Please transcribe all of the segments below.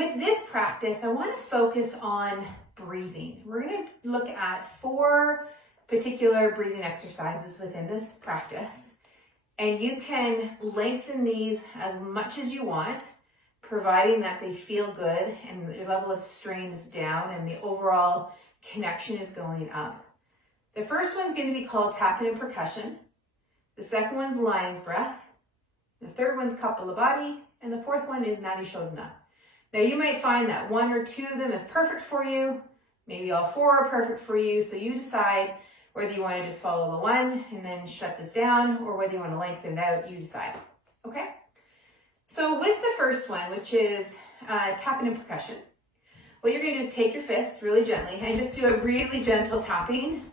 with this practice, I want to focus on breathing. We're going to look at 4 particular breathing exercises within this practice. And you can lengthen these as much as you want, providing that they feel good and your level of strain is down and the overall connection is going up. The first one's going to be called tapping and percussion. The second one's lion's breath. The third one's kapalabhati. And the fourth one is nadi shodhana. Now you might find that 1 or 2 of them is perfect for you. Maybe all 4 are perfect for you. So you decide whether you want to just follow the one and then shut this down, or whether you want to lengthen it out, you decide. Okay? So with the first one, which is tapping and percussion, what you're going to do is take your fists really gently and just do a really gentle tapping,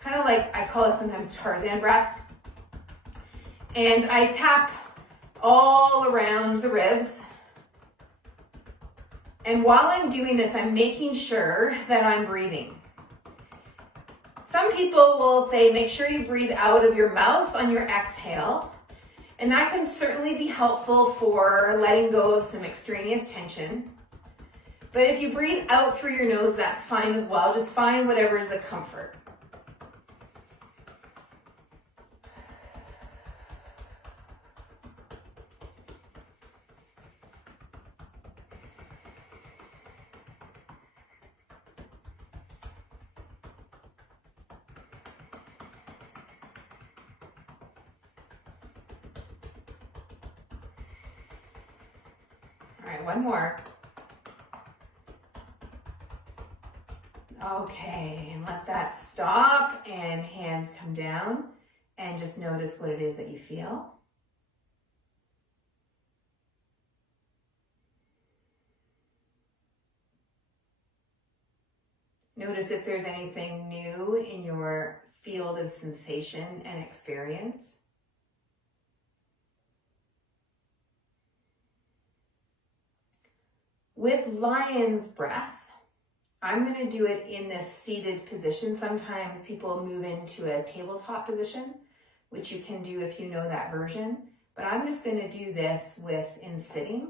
kind of like I call it sometimes Tarzan breath. And I tap all around the ribs. And while I'm doing this, I'm making sure that I'm breathing. Some people will say, make sure you breathe out of your mouth on your exhale. And that can certainly be helpful for letting go of some extraneous tension. But if you breathe out through your nose, that's fine as well. Just find whatever is the comfort. All right, one more. Okay, and let that stop and hands come down and just notice what it is that you feel. Notice if there's anything new in your field of sensation and experience. With lion's breath, I'm going to do it in this seated position. Sometimes people move into a tabletop position, which you can do if you know that version. But I'm just going to do this in sitting.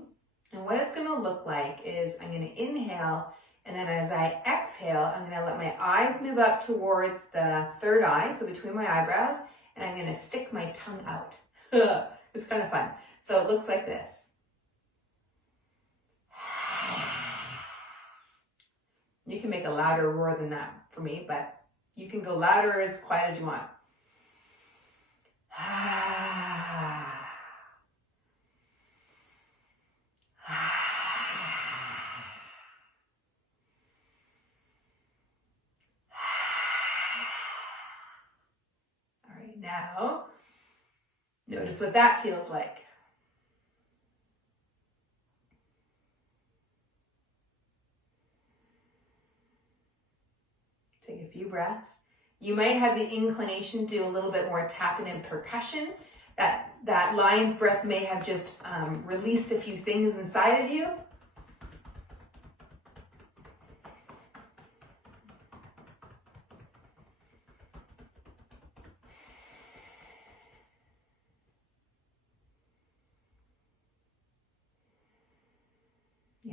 And what it's going to look like is I'm going to inhale, and then as I exhale, I'm going to let my eyes move up towards the third eye, so between my eyebrows, and I'm going to stick my tongue out. It's kind of fun. So it looks like this. You can make a louder roar than that for me, but you can go louder or as quiet as you want. All right, now notice what that feels like. Take a few breaths. You might have the inclination to do a little bit more tapping and percussion. That lion's breath may have just released a few things inside of you.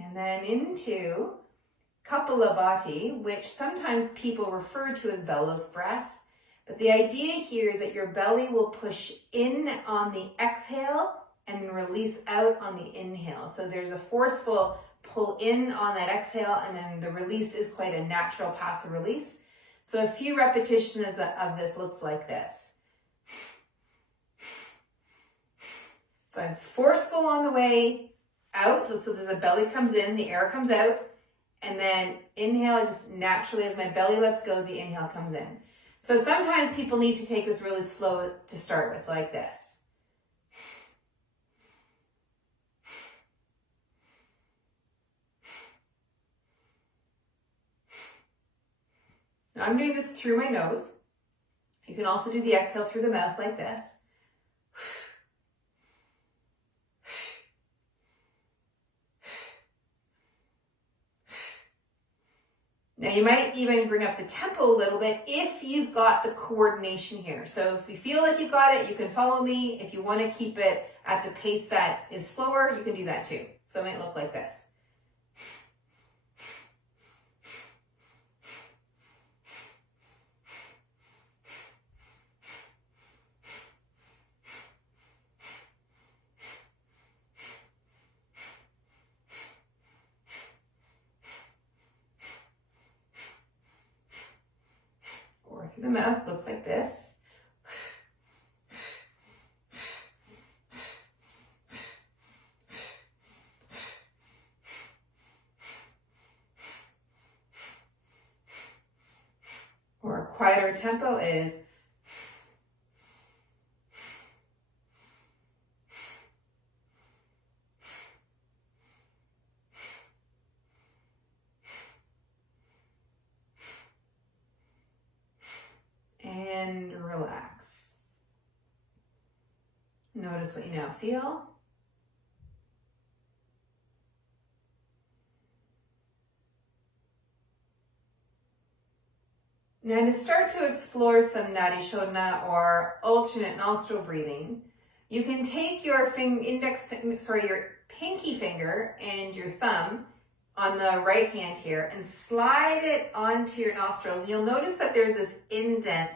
And then into kapalabhati, which sometimes people refer to as bellows breath. But the idea here is that your belly will push in on the exhale and release out on the inhale. So there's a forceful pull in on that exhale, and then the release is quite a natural passive release. So a few repetitions of this looks like this. So I'm forceful on the way out, so that the belly comes in, the air comes out. And then inhale, just naturally as my belly lets go, the inhale comes in. So sometimes people need to take this really slow to start with, like this. Now I'm doing this through my nose. You can also do the exhale through the mouth like this. Now you might even bring up the tempo a little bit if you've got the coordination here. So if you feel like you've got it, you can follow me. If you want to keep it at the pace that is slower, you can do that too. So it might look like this. through the mouth, looks like this. Or a quieter tempo is and relax. Notice what you now feel. Now to start to explore some Nadi Shodhana or alternate nostril breathing, you can take your your pinky finger and your thumb on the right hand here and slide it onto your nostrils. And you'll notice that there's this indent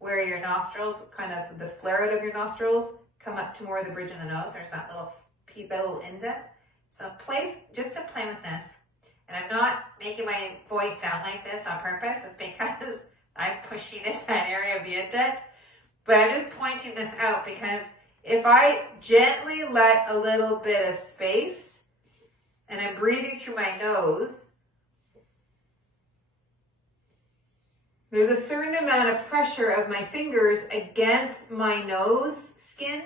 where your nostrils, kind of the flare out of your nostrils, come up to more the bridge of the nose. There's that little indent. So just to play with this. And I'm not making my voice sound like this on purpose. It's because I'm pushing in that area of the indent. But I'm just pointing this out because if I gently let a little bit of space and I'm breathing through my nose, there's a certain amount of pressure of my fingers against my nose skin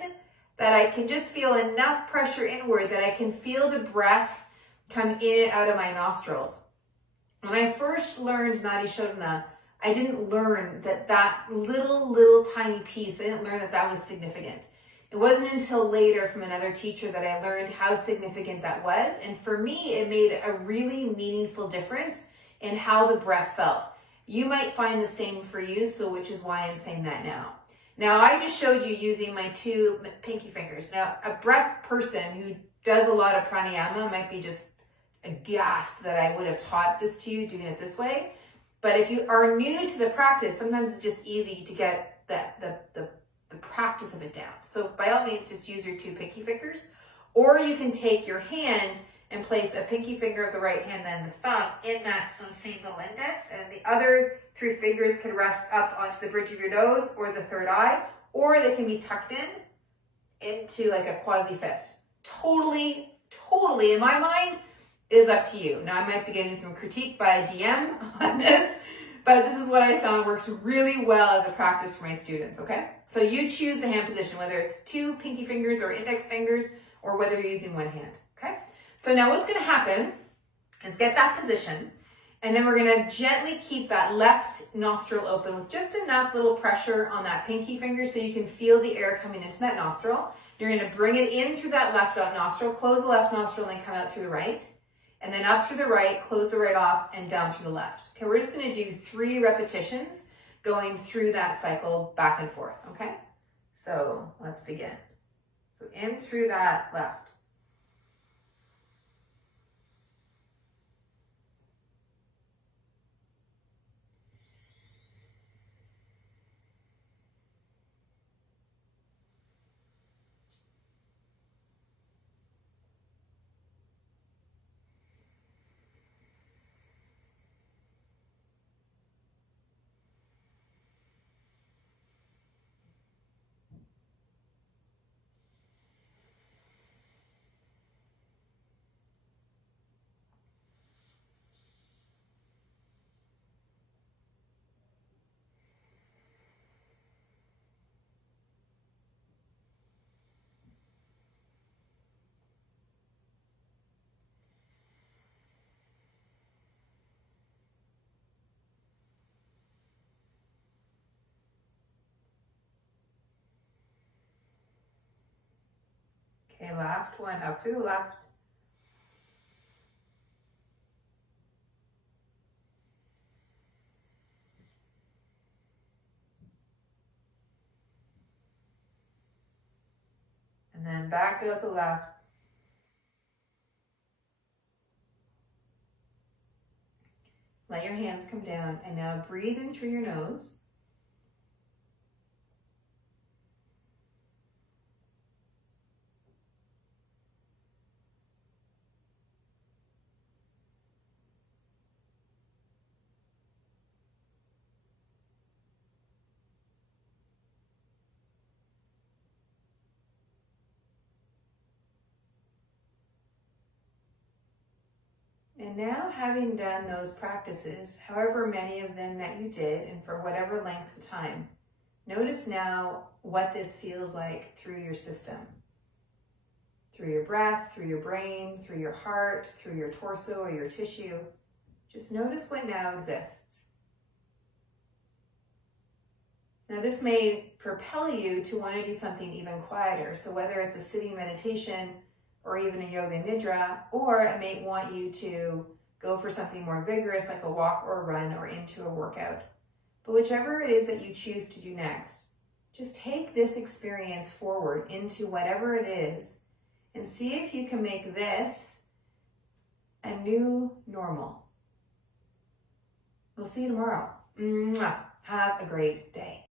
that I can just feel enough pressure inward that I can feel the breath come in and out of my nostrils. When I first learned Nadi Shodhana, I didn't learn that little tiny piece, I didn't learn that was significant. It wasn't until later from another teacher that I learned how significant that was. And for me, it made a really meaningful difference in how the breath felt. You might find the same for you, so which is why I'm saying that now. Now, I just showed you using my two pinky fingers. Now, a breath person who does a lot of pranayama might be just aghast that I would have taught this to you doing it this way. But if you are new to the practice, sometimes it's just easy to get the practice of it down. So by all means, just use your two pinky fingers. Or you can take your hand and place a pinky finger of the right hand and the thumb in those same little indents. And the other three fingers can rest up onto the bridge of your nose or the third eye. Or they can be tucked into like a quasi fist. Totally, in my mind, is up to you. Now I might be getting some critique via DM on this, but this is what I found works really well as a practice for my students, okay? So you choose the hand position, whether it's two pinky fingers or index fingers, or whether you're using one hand, okay? So now what's gonna happen is get that position, and then we're gonna gently keep that left nostril open with just enough little pressure on that pinky finger so you can feel the air coming into that nostril. You're gonna bring it in through that left nostril, close the left nostril, and then come out through the right. And then up through the right, close the right off, and down through the left. Okay, we're just gonna do 3 repetitions going through that cycle back and forth, okay? So let's begin. So in through that left. Okay, last one, up through the left. And then back out the left. Let your hands come down, and now breathe in through your nose. And now, having done those practices, however many of them that you did, and for whatever length of time, notice now what this feels like through your system. Through your breath, through your brain, through your heart, through your torso or your tissue. Just notice what now exists. Now this may propel you to want to do something even quieter. So whether it's a sitting meditation or even a yoga nidra, or it may want you to go for something more vigorous like a walk or a run or into a workout. But whichever it is that you choose to do next, just take this experience forward into whatever it is and see if you can make this a new normal. We'll see you tomorrow. Mwah. Have a great day.